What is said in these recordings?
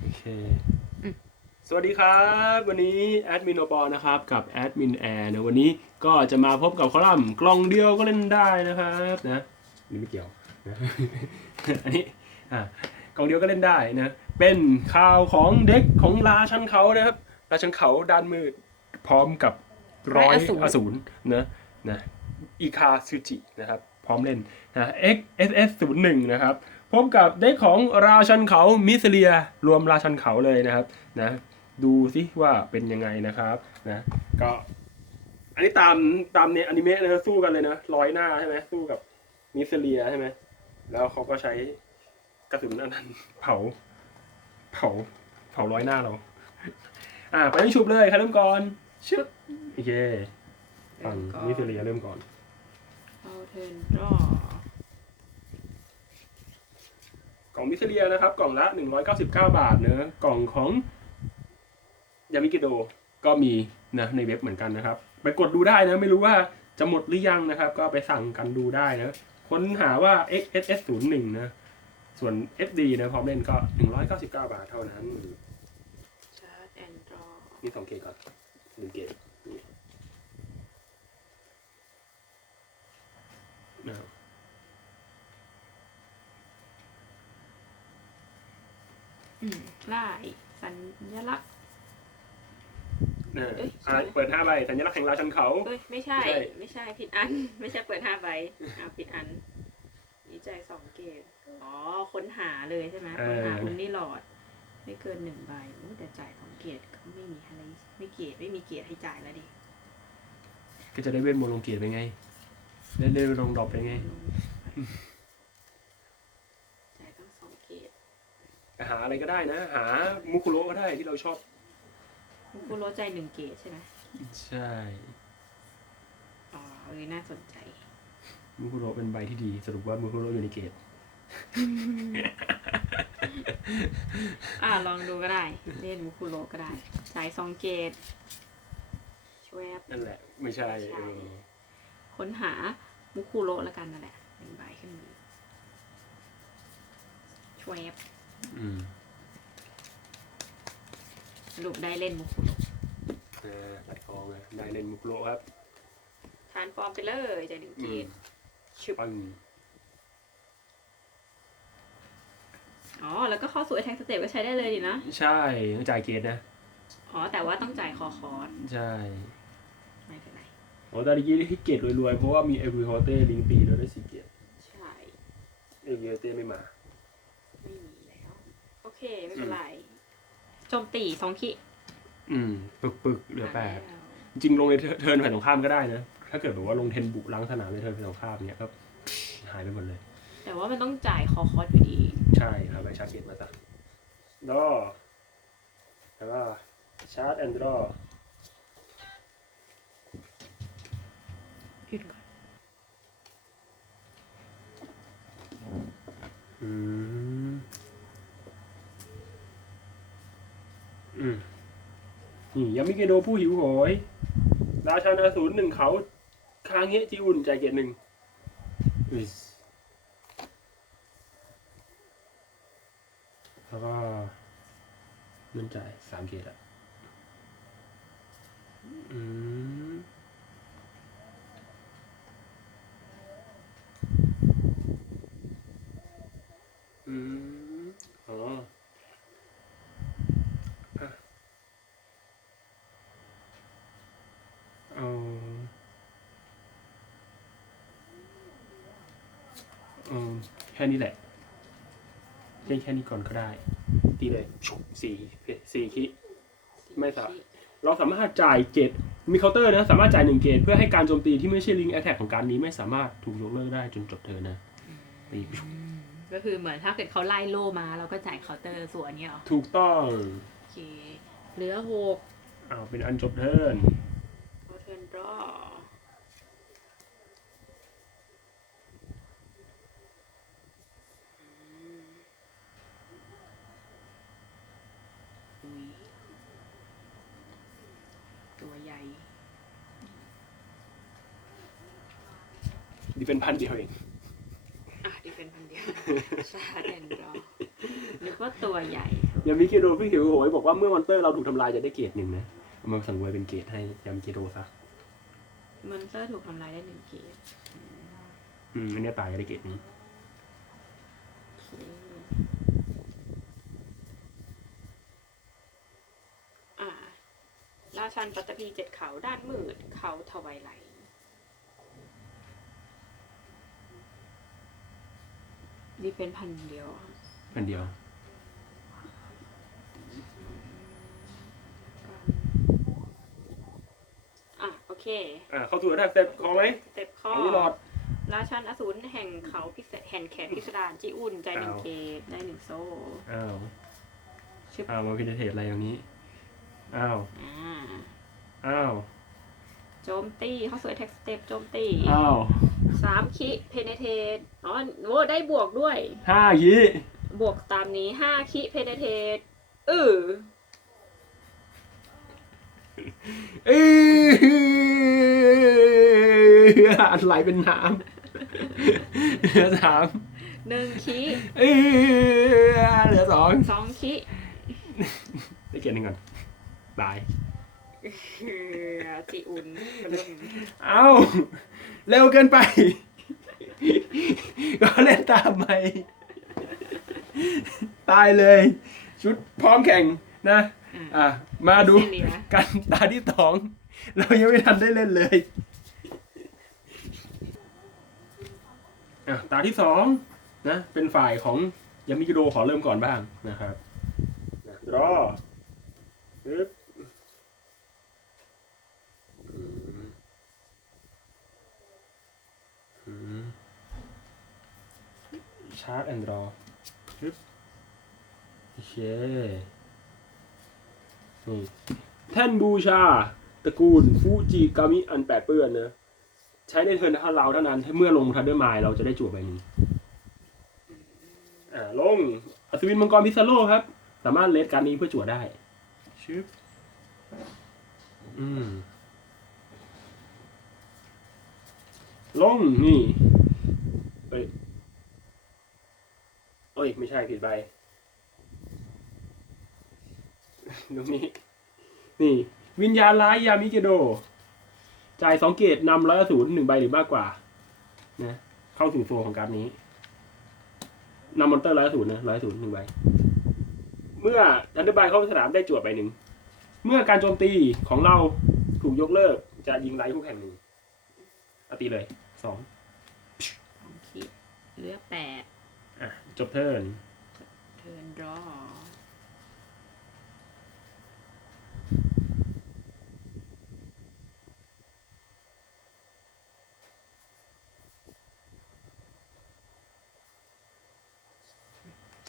โอเคอืมสวัสดีครับ วันนี้แอดมินโอปอนะครับ กับแอดมินแอร์นะวันนี้ก็จะมาพบกับคอลัมน์กล่องเดียวก็เล่นได้นะครับนะนี่ไม่เกี่ยวนะอันนี้อ่ากล่องเดียวก็เล่นได้นะเป็นข่าวของเด็กของราชันเขานะครับราชันเขาด้านมืดพร้อมกับร้อยร้อยอสูรอสูรนะนะอีคาซูจินะครับ พร้อมเล่นนะ X S S 0 1 นะครับ พบกับเด็กของราชันเขามิสเลีย รวมราชันเขาเลยนะครับนะดูสิว่าเป็นยังไงนะครับนะก็อันนี้ตามตามเนี่ยอนิเมะนะสู้กันเลยนะร้อยหน้าใช่ไหมสู้กับมิสเลียใช่ไหมแล้วเขาก็ใช้กระสุนอันนั้นเผา เผา เผาร้อยหน้าเรา อ่าไปที่ชุบเลยใครเริ่มก่อนชึบโอเคฝั่งมิสเลียเริ่มก่อนเอาเทิร์นรอ กล่องมิสเลียนะครับ กล่องละ 199 บาทเนอะกล่องของยามิกิโดก็มีนะในเว็บเหมือนกันนะครับ ไปกดดูได้นะ ไม่รู้ว่าจะหมดหรือยังนะครับ ก็ไปสั่งกันดูได้นะ ค้นหาว่า XSS 0 1นะ ส่วน SD นะพร้อมเล่นก็ 199 บาทเท่านั้นชาร์จแอนดรอนี่สองเกตก่อนหนึ่งเกตนี่นะครับ อืมไล่สัญลักษณ์ เออเอ้ย อ่าเปิดห้าใบสัญลักษณ์แห่งราชันเขา เอ้ยไม่ใช่ ไม่ใช่ไม่ใช่ผิดอัน ไม่ใช่เปิดห้าใบอ่าผิดอันนี่ใจายสองเกตอ๋อค้นหาเลยใช่ไหมค้นหาอุนนี่หลอด ไม่เกินหนึ่งใบโอ้แต่จ่ายสองเกตก็ไม่มีอะไรไม่เกตไม่มีเกตให้จ่ายแล้วดิก็จะได้เวทมนต์ลงเกียรติไปไง ได้เล่นลงดรอปไปไง จ่ายตั้งสองเกต หาอะไรก็ได้นะ หามุคุโระก็ได้ที่เราชอบกูรู้ใจหนึ่งเกตใช่ไหมใช่ อ๋อเออน่าสนใจ มุคุโระเป็นใบที่ดีสรุปว่ามุคุโระอยู่ในเกตอ่าลองดูก็ได้ เล่นมุคุโรก็ได้สายสองเกตชวบนั่นแหละ ไม่ใช่ใช่เออค้นหามุคุโรแล้วกันนั่นแหละหนึ่งใบขึ้นมาชวบอืม สรุปได้เล่นมุคุโรอ่าไหลทองนะได้เล่นมุคุโระครับทานฟอร์มไปเลยใจหนึ่งอืเกมตชุบปึ้งอ๋อ แล้วก็เข้าสู่แทงสเต็ปก็ใช้ได้เลยดินะ ใช่ต้องจ่ายเกตนะ อ๋อ แต่ว่าต้องจ่ายคอคอร์สใช่ไม่เป็นไร โอ้ตอนนี้ที่เกตรวยๆ เพราะว่ามีเอวิโฮเต้ลิงปีแล้วได้สี่เกตใช่ เอวิโฮเต้ไม่มาไม่มีแล้วโอ เค ไม่เป็นไรโจมตีสองขีอืม ปึกปึกๆเหลือแปดแล้วจริงๆลงในเทิร์นฝ่ายตรงข้ามก็ได้นะ ถ้าเกิดแบบว่าลงเทนบุล้างสนามในเทิร์นฝ่ายตรงข้ามเนี้ยก็หายไปหมดเลย แต่ว่ามันต้องจ่ายคอคอร์สอยู่ดี ใช่ครับไปชาร์จเกตมาซะดอแล้วก็ชาร์จแอนด์ดอหยุดก่อนอืม อืมนี่ยามิเกโดผู้หิวโหย ราชานาศูนย์หนึ่งเขา คางเงะจีอุ่นใจเกตหนึ่งแล้วก็เงินจ่ายสามเกตอะอืม อืม อ๋ออะเอาเอาแค่นี้แหละแค่แค่นี้ก่อนก็ได้ ตีเลยชุบสี่สี่คิไม่สะเราสามารถจ่ายเกตมีเคาน์เตอร์นะ สามารถจ่ายหนึ่งเกตเพื่อให้การโจมตีที่ไม่ใช่ลิงแอ t แทกของการนี้ไม่สามารถถูกยกเลิกได้จนจบเธอนะตีก็คือเหมือนถ้าเกิดเขาไล่โล่มาเราก็จ่ายเคาน์เตอร์ส่วนเนี้ยเหรอ ถูกต้องโอเคเหลือหกเอาเป็นอันจบเทิร์นเอาเทิร์นรออุ๊ยตัว ใหญ่ดีเป็นพันเดียวเอง อะดีเป็นพันเดียวชาแดนรอนึกว่าตัวใหญ่ ยามิเกโดพี่หิวโหยบอกว่าเมื่อมอนเตอร์เราถูกทำลายจะได้เกรดหนึ่งนะเอามาสั่งไว้เป็นเกรดให้ยามิเกโดซะมอนสเตอร์ถูกทำลายได้หนึ่งเกตอืมอันเนี้ยตายจะได้เกรดนี้ โอเคอ่า รา ชันปัตตภีเจ็ดเขาด้านมืด เขาทวายไหลนี่เป็นพันเดียวอะอันเดียวอะโอเค อ่าเข้าสู่แท็บเต็ปขอไหมสเต็ปข้ออันนี้หลอดราชันอสูรแห่งเขาพิเศษแห่งแขนพิสดารจีอุ่นใจหนึ่งอ้าวเคได้หนึ่งโซ่อ้าวชึบอ้าวมาพิเทศอะไรตรงนี้ อ้าว อ่า อ้าวโจมตีเขาสวยแท็กสเต็ปโจมตีอ้าวสามคิเพเนเทตอ๋อโอ้ได้บวกด้วย ห้าขีบวกตามนี้ห้าคิเพเนเทตเออเอ้ยไหลเป็นน้ำเหลือสามหนึ่งคิเอ้ยเหลือสองสองคิได้เกียรติหนึ่งก่อนตายเออ จีอุ่นกระดุมเอ้า เร็วเกินไป ก็เล่นตามไปตายเลย ชุดพร้อมแข่งนะ อะอะมาดูซิเลียกันตาที่สอง เรายังไม่ทันได้เล่นเลย อะ ตาที่สองนะ เป็นฝ่ายของยามิกิโดขอเริ่มก่อนบ้างนะครับรอปึ๊บอืมอืม ชาร์จแอนด์รอปึ๊บโอเคนี่แท่นบูชา ตระกูลฟูจิกามิอันแปดเปื้อนนะใช้ในเทิร์นถ้าเราเท่านั้นเมื่อลงทันเดอร์มายเราจะได้จั่วใบนี้อ่าลงอัศวินมังกรพิซาโลครับ สามารถเลสการดนี้เพื่อจั่วได้ชึบอืมลงนี่เอ้ยโอ้ ยไม่ใช่ผิดใบตรงนี้ นี่ วิญญาณร้ายยามิเกโด จ่ายสองเกตนำร้อยศูนย์หนึ่งใบหรือมากกว่า นะ เข้าสู่โซนของการดนี้นำมอนเตอร์ร้อยศูนย์นะร้อยศูนย์หนึ่งใบ เมื่อทันเดอร์บายเข้าสนามได้จวดใบหนึ่ง เมื่อการโจมตีของเราถูกยกเลิก จะยิงไล่คู่แข่งหนึ่งอตีเลยสองสองคิเหลือแปด จบเทิร์นเทิร์นรอ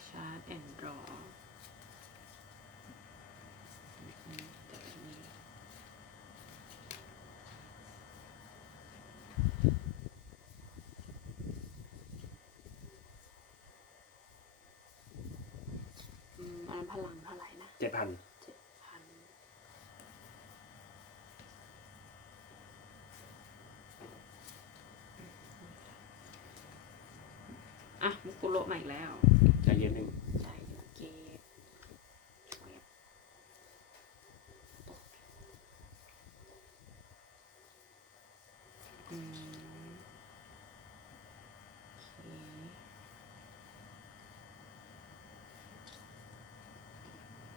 ชาร์จแอนด์รอ อืมอันนั้นพลังเท่าไหร่นะเจ็ดพันเจ็ดพันอะมุกุโระมาอีกแล้ว ใจเย็นหนึ่ง ใจเหลือเกตเว็บอืมโอเค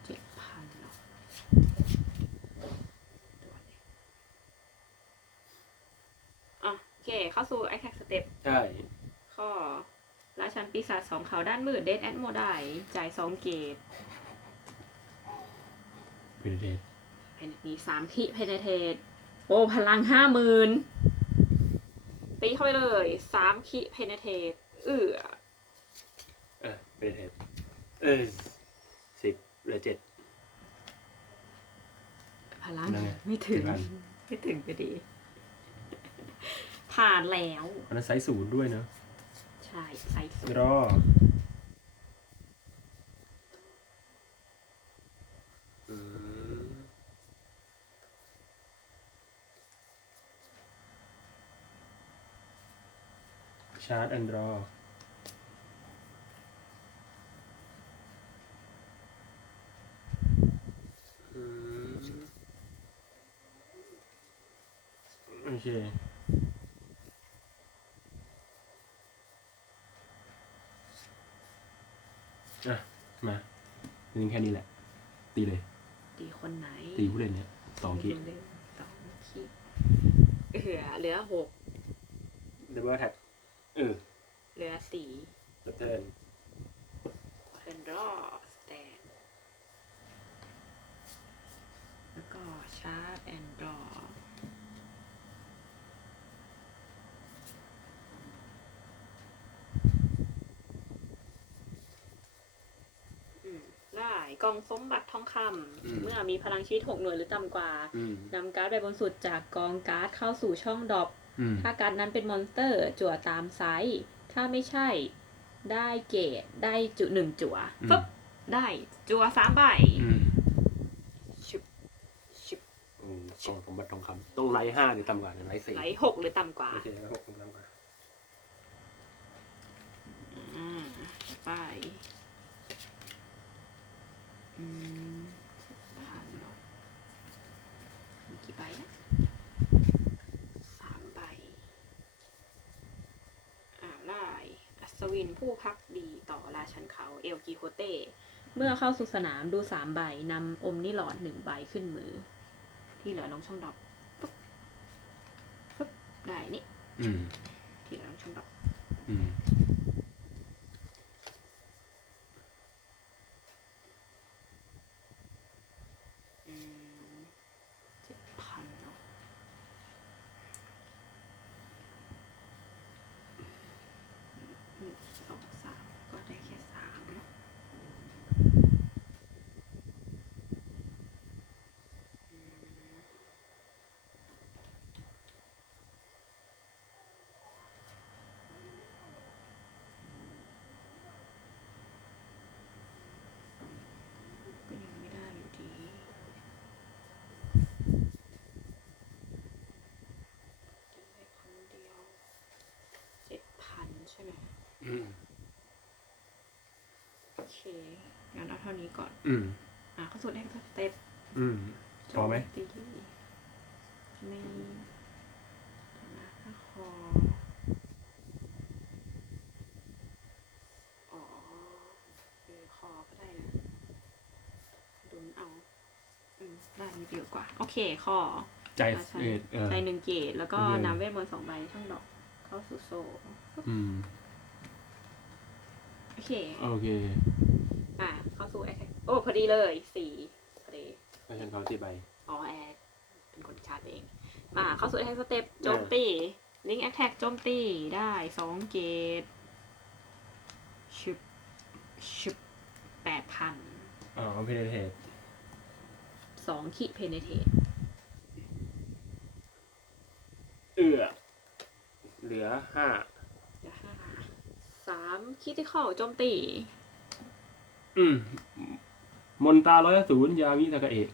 เจ็ดพันเนาะตัวนี้อะโอ เคเข้าสู่ Attack Step ใช่ ข้อราชันปีศาจสองเขาด้านมืดเดนแอดโมไดจ่ายสองเกตเป็นเดทเพนมีสามขีเพนเทตโอ้พลังห้าหมื่นตีเข้าไปเลยสามขีเพนเทตเอือเออเป็นเดทเออสิบเหลือเจ็ดพลังนั่นไงไม่ถึงเจ็ดพันไม่ถึงก็ดี ผ่านแล้วอันนั้นไซส์ศูนย์ด้วยเนอะใช่ไซส์สุดรออืมชาร์จแอนด์รอ เค อะมานี่แค่นี้แหละ ตีเลย ตีคนไหนตีผู้เล่นเนี่ยสองคิเล่นสองขีเหลือเหลือหกดับเบิลแท็กเออเหลือสี่เทิร์น เคนรอสแตนแล้วก็ชาร์จแอนด์รอได้ กล่องสมบัติทองคำเมื่อมีพลังชีวิตหกหน่วยหรือต่ำกว่าอืมนำการ์ดใบบนสุดจากกองการ์ดเข้าสู่ช่องดรอปอืมถ้าการ์ดนั้นเป็นมอนสเตอร์ จั่วตามไซส์ถ้าไม่ใช่ได้เกรดได้จุหนึ่งจั่วอืมปึ๊บได้จั่วสามใบอืมชุบชุบอืมกล่องสมบัติทองคำต้องไลท์ห้าหรือต่ำกว่าหรือไลท์สี่ไหลหกหรือต่ำกว่าโอเคแล้วหกต่ำกว่า อืมไปอืมผ่านหรอกมีกี่ใบนะสามใบ อ่าไล่อัศวินผู้พักดีต่อราชันเขาเอลกิโคเต้ เมื่อเข้าสู่สนามดูสามใบนำอมนิหลอดหนึ่งใบขึ้นมือ ที่เหลือลงช่องดอกปุ๊บได้นี่ อืม ที่เหลือลงช่องดอก อืม อืมเจ็ดพันเนาะหนึ่งสองสามก็ได้แค่สามเนาะอืมก็ยังไม่ได้อยู่ดีกินได้คนเดียวเจ็ดพันใช่ไหม อืม โอเค งั้นเอาเท่านี้ ก่อน อืมอะเข้าสู่แรกสเต็ปอืมพอไหมตีไม่เดี๋ยวนะถ้าคออ๋อเออคอก็ได้นะดุนเอาอืมได้มีประโยชน์กว่า โอเคคอใจอะใช่เออเออใจหนึ่งเกตแล้วก็เออนำเวทมนต์สองใบช่องดอกเข้าสู่โซ่อืมโอเค โอเค อะ เข้าสู่แอค โอ้พอดีเลยสี่พอดีเพราะฉะนันเขาตีใบอ๋อแอดเป็นคนชาร์จเอง มาเข้าสู่แอคสเต็ปโจมตีลิงแอคแท็กโจมตีได้สองเกตชุบชุบแปดพันอ๋อเพนเทสสองขีเพเนเทตเอือเหลือห้าสามคิติคอลโจมตี อืม มนตาร้อยศูนย์ยามิตากะเอะ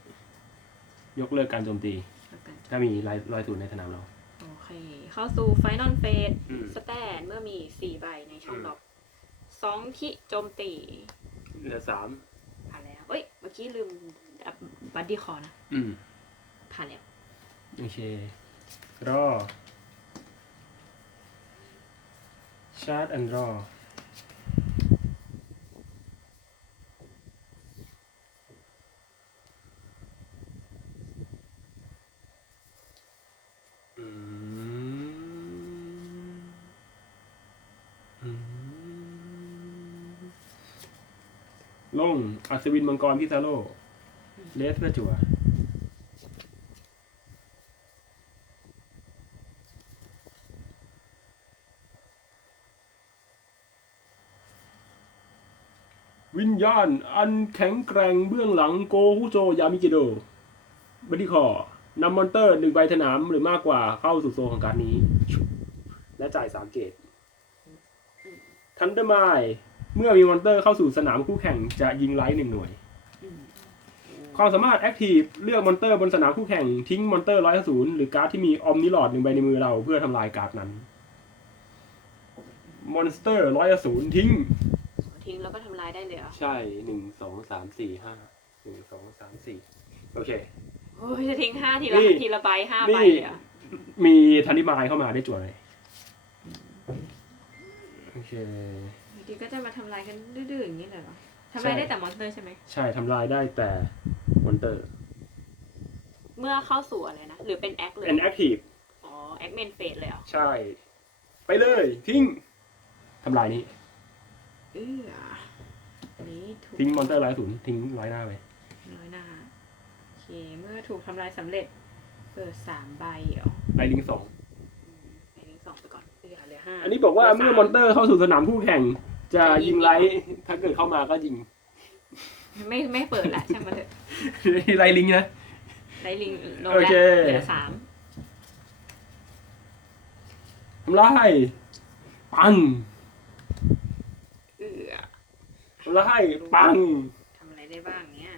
ยกเลิกการโจมตี แล้วกันถ้ามีร้อยร้อยศูนย์ในสนามเรา โอเค เข้าสู่ไฟนอลเฟสอืม สแตนเมื่อมีสี่ใบในช่องอืมดอกสองขีโจมตีเหลือสามผ่านแล้วเอ้ย เมื่อกี้ลืมบัดดี้คอนะอืม ผ่านแล้ว โอเค รอ ชาร์จแอนด์รออื ลงอัศวินมังกรพิซาโลเลสเจจัววิญญาณอันแข็งแกร่งเบื้องหลังโกฮุโจยามิจิโดบัดดี้คอนำมอนเตอร์หนึ่งใบสนามหรือมากกว่าเข้าสู่โซของการนี้ และจ่ายสามเกตทันเดอร์ไม เมื่อมีมอนเตอร์เข้าสู่สนามคู่แข่งจะยิงไลท์หนึ่งหน่วยอืมความสามารถแอคทีฟเลือกมอนเตอร์บนสนามคู่แข่งทิ้งมอนเตอร์ร้อยศูนย์หรือการ์ดที่มีออมนิลอดหนึ่งใบในมือเราเพื่อทำลายการ์ดนั้น มอนสเตอร์ร้อยศูนย์ทิ้ง ทิ้งแล้วก็ทำลายได้เลยเหรอใช่หนึ่งสองสามสี่ห้าหนึ่งสองสามสี่โอเค โอ้ยจะทิ้งห้าทีละนี่ ทีละใบห้าใบนี่เลยเหรอมีทันทิมายเข้ามาได้จั่วเลยโอเค อยู่ดีก็จะมาทำลายกันดื้อๆอย่างนี้เลยเหรอทำลายได้แต่มอนสเตอร์ใช่ไหม ใช่ทำลายได้แต่มอนเตอร์ เมื่อเข้าสู่อะไรนะ หรือเป็นแอคเลยเป็นแอคทีฟอ๋อ แอคเมนเฟสเลยเหรอ ใช่ ไปเลยทิ้งทำลายนี้ เอออันนี้ถูกทิ้งมอนเตอร์ร้อยศูนย์ทิ้งร้อยหน้าไปน้อยหน้าโอเค เมื่อถูกทำลายสำเร็จ เปิดสามใบเหรอไลลิงสองอืมไอ้ลิงสองไปก่อนเออเหลือห้าอันนี้บอกว่าเมื่อมอนเตอร์เข้าสู่สนามคู่แข่ง จะยิงไลท์ถ้าเกิดเข้ามาก็ยิงไม่ไม่เปิดละช่างมันเถอะไลลิงนะได้ลิงโดนโอแล้วเค เหลือสามทำลายปังเออทำลายปังทำอะไรได้บ้างเนี้ย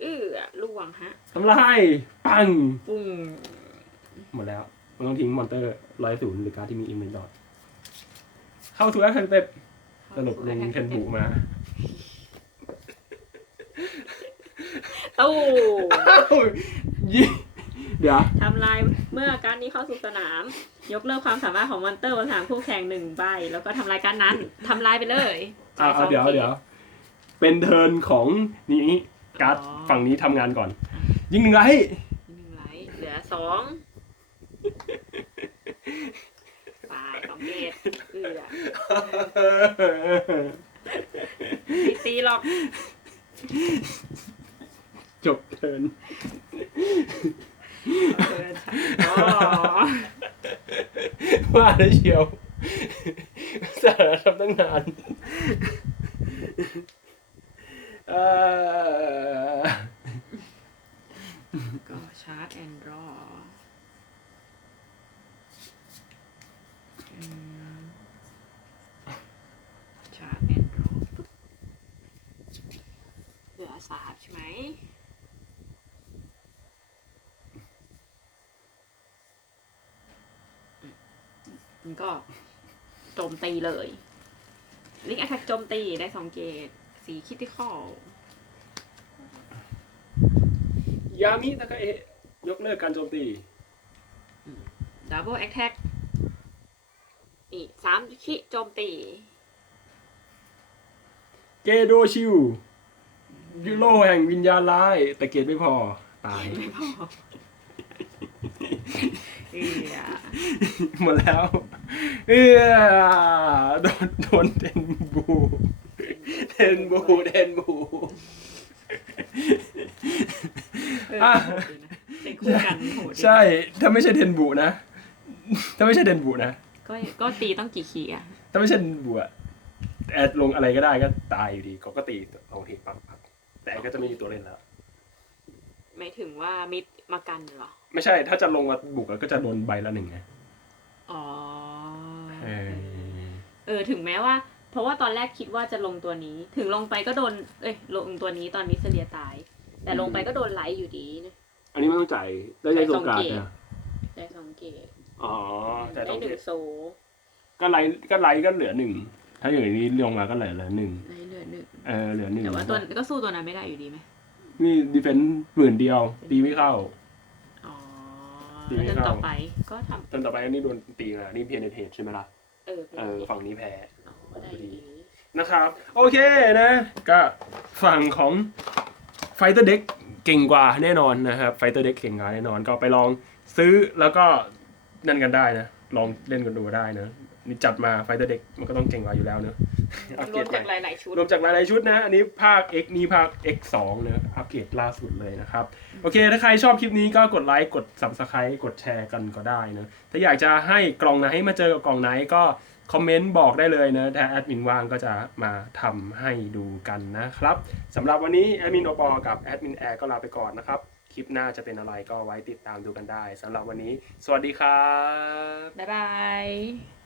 เออล่วงฮะ ทำลายปัง ปุ้ง หมดแล้วมันต้องทิ้งมอนเตอร์ร้อยศูนย์หรือการดที่มีอิมเมจดอท เข้าสู่แอคเต็ปสรุปลงเทนบุมาตู้อ้าวยิงเดี๋ยว ทำลายเมื่อการดนี้เข้าสู่สนาม ยกเลิกความสามารถของมอนเตอร์บนสนามคู่แข่งหนึ่งใบ แล้วก็ทำลายการดนั้นทำลายไปเลยอ่าจ่าสองเดี๋ยวทีเดี๋ยว เป็นเทิร์นของนี้การ์ดอ๋อฝั่งนี้ทำงานก่อน ยิงหนึ่งไร หนึ่งไลท์เหลือสอง ตายสองเกตเอือไม่ตีหรอกจบเทิร์นเอออ๋อว่าได้เชียวสารทำตั้งนานเอ่อก็ชาร์จแอนด์รอชาร์จแอนด์รอเหลือ สามใช่ไหมมันก็โจมตีเลยลิงแอทแทกโจมตีได้สองเกตสีคิติคอลยามิตะกะเอะยกเลิกการโจมตีดับเบิลแอคแท็กนี่สามคิโจมตี เกโดชิว ยูโรแห่งวิญญาณร้าย แต่เกตไม่พอ ตาย ไม่พอเอียหมดแล้ว เออโดนโดนเทนบูเทนบูเทนบูเอออะโหดดีนะเป็นคู่กันโหดดีนะใช่ ถ้าไม่ใช่เทนบูนะ ถ้าไม่ใช่เทนบูนะ ก็ก็ตีต้องกี่ขีอะ ถ้าไม่ใช่เทนบูอะแอดลงอะไรก็ได้ก็ตายอยู่ดีเขาก็ตีลงทีปั๊บปั๊บ แต่แอดก็จะไม่มีตัวเล่นแล้ว หมายถึงว่ามิดมากันเหรอ ไม่ใช่ถ้าจะลงมาบุกอะก็จะโดนใบละหนึ่งไงอ๋อเออเออถึงแม้ว่า เพราะว่าตอนแรกคิดว่าจะลงตัวนี้ ถึงลงไปก็โดน เอ้ยลงตัวนี้ตอนมิสเลียตาย แต่ลงไปก็โดนไลท์อยู่ดีนะอันนี้ไม่ต้องจ่ายได้ใจโซกาดได้สองเกตนะได้สองเกตอ๋อแต่ได้ต้องหนึ่เกงตโซก็ไลท์ก็ไลท์ก็เหลือหนึ่ง ถ้าอย่างนี้ลงมาก็เหลือเหลือหนึ่งได้เหลือหนึ่งเออเหลือหนึ่งแต่ว่าตัวก็สู้ตัวนั้นไม่ได้อยู่ดีไหมนี่ดีเฟนต์หมื่นเดียวตีไม่เข้าอ๋อตีไม่แล้วเข้าต่อไปก็ทจนต่อไปอันนี้โดนตีมานี่เพียนในเพจใช่ไหมล่ะำเออเออฝั่งนี้แพ้อ๋อได้อยู่ดีนะครับ โอเคนะ ก็ฝั่งของไฟเตอร์เด็กเก่งกว่าแน่นอนนะครับไฟเตอร์เด็กเก่งกว่าแน่นอนก็ไปลองซื้อแล้วก็นั่นกันได้นะ ลองเล่นกันดูได้นะ นี่จัดมาไฟเตอร์เด็กมันก็ต้องเก่งกว่าอยู่แล้วเนอะอัปรเกรวมดจากใหม่หลายๆชุดรวมจากหลายๆชุดนะ อันนี้ภาค X นี้ภาค X 2นะอัปเกรดล่าสุดเลยนะครับ โอเค ถ้าใครชอบคลิปนี้ก็กดไลค์กด Subscribe กดแชร์กันก็ได้นะถ้าอยากจะให้กล่องไหนมาเจอกับกล่องไหนก็คอมเมนต์บอกได้เลยนะถ้าแอดมินว่างก็จะมาทำให้ดูกันนะครับสำหรับวันนี้แอดมินโอปอกับแอดมินแอร์ก็ลาไปก่อนนะครับ คลิปหน้าจะเป็นอะไรก็ไว้ติดตามดูกันได้สำหรับวันนี้ สวัสดีครับ บ๊ายบาย